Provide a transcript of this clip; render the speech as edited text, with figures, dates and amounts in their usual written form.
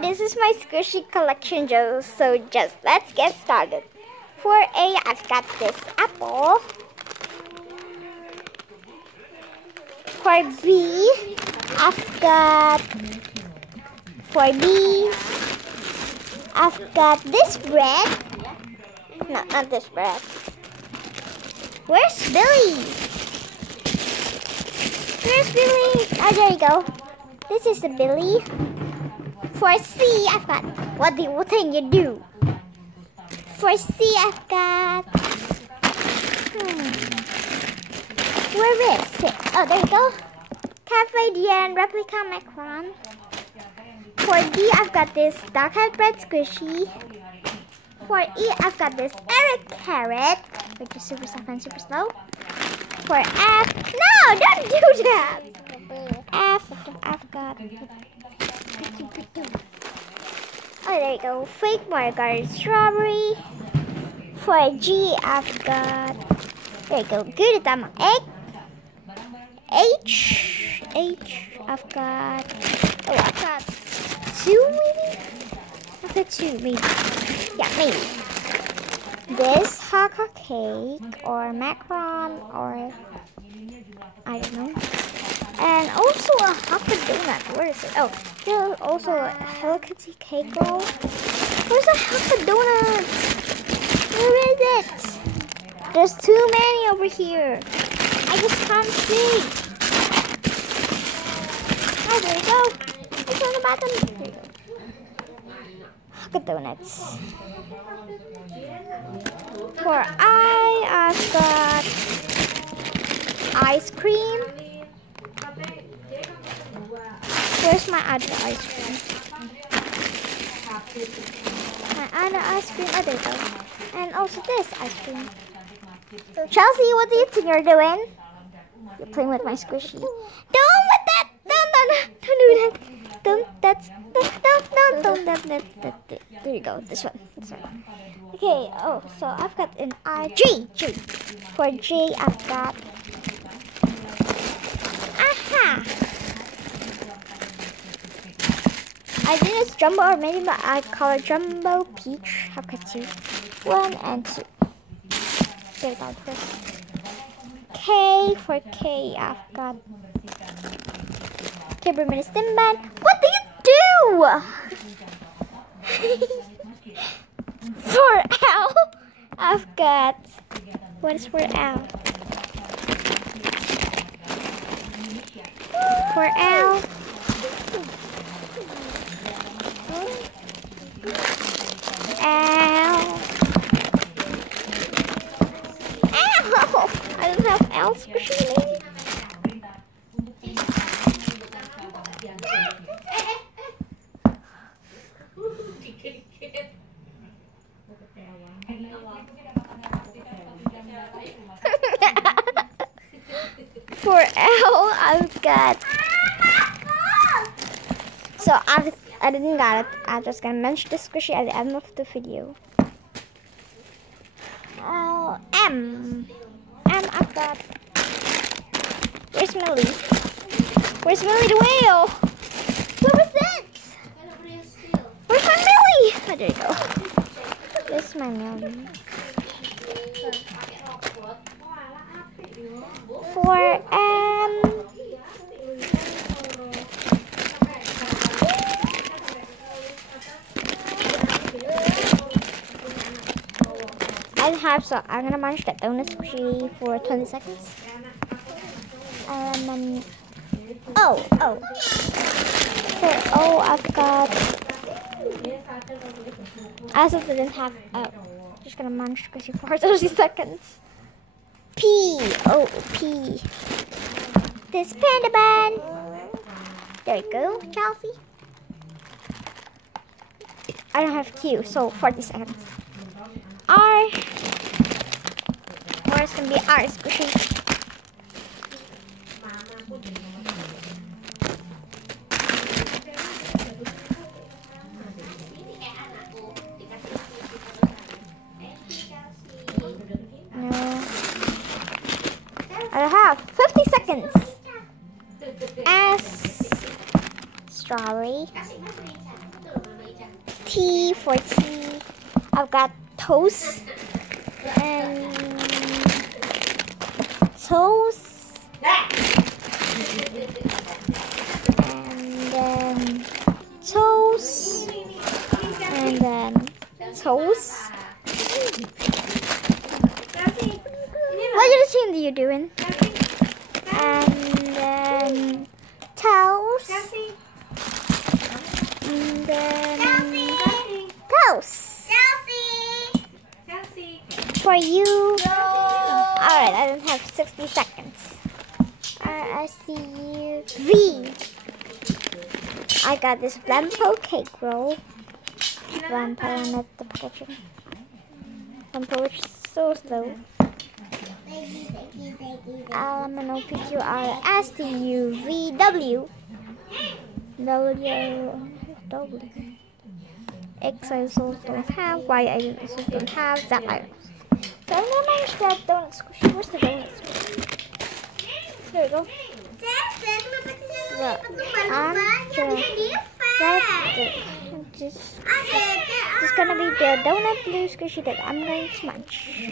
this is my squishy collection, so just let's get started. For A, I've got this apple. For B, I've got this bread. No, not this bread. Where's Billy? Where's Billy? Oh, there you go. This is the Billy. For C, I've got, what thing you do? For C, I've got, where is it? Oh, there you go. Cafe Dien Replica Macaron. For D, I've got this Dark Head Bread Squishy. For E, I've got this Eric Carrot, which is super soft and super slow. For F, no, don't do that. F, I've got, oh, there you go, Fake Margarita Strawberry. For G, I've got, there you go, Gudetama Egg. H, I've got two maybe? I've got two maybe. Yeah, maybe. This Hakka cake or macaron or I don't know. And also a Hakka donut. Where is it? Oh, there's also a Hello Kitty cake roll. Where's the Hakka donut? Where is it? There's too many over here. I just can't see. Oh, there you go. It's on the bottom. There you go. Hakka donuts. For I, I've got ice cream. Where's my other ice cream? My other ice cream. Oh, there you go. And also this ice cream. Chelsea, what do you think you're doing? You're playing with my squishy. Don't with that! Don't do that! Don't. There you go. This one. Okay. Oh, so I've got an G. For J, I've got. Aha! I think it's Jumbo, or maybe I call it Jumbo Peach. I've got 2. 1 and 2. There you go. First. K, for K, I've got Kibber Mini Stimban. What do you do? For L, I've got, what is for L? For L, I don't have L squishy. For L, I've got. So I didn't got it. I'm just gonna mention the squishy at the end of the video. M, I've got. Where's Millie? Where's Millie the whale? Where was it? Where's my Millie? Oh, there you go. Where's my Millie? For I have, so I'm gonna munch that donut squishy for 20 seconds. And then for O, I've got. I also didn't have. Just gonna munch squishy for 30 seconds. P. This Panda Bun. There you go, Chelsea. I don't have Q, so 40 seconds. R. Or it's gonna be R squishy. No. I have 50 seconds. S. Strawberry. T for tea. I've got toast and toast and then toast and then toast. What are you doing? And then toast. And then toast. For you. Alright, I don't have 60 seconds. I see you. V. I got this Lempo cake roll. Vampire not the packaging. Lempo is so slow. LMNOPQRSTUVW W X I also don't have, Y I also don't have, Z I. So I'm gonna manage that donut squishy. Where's the donut squishy? There we go. Just gonna be the donut blue squishy that I'm going to munch.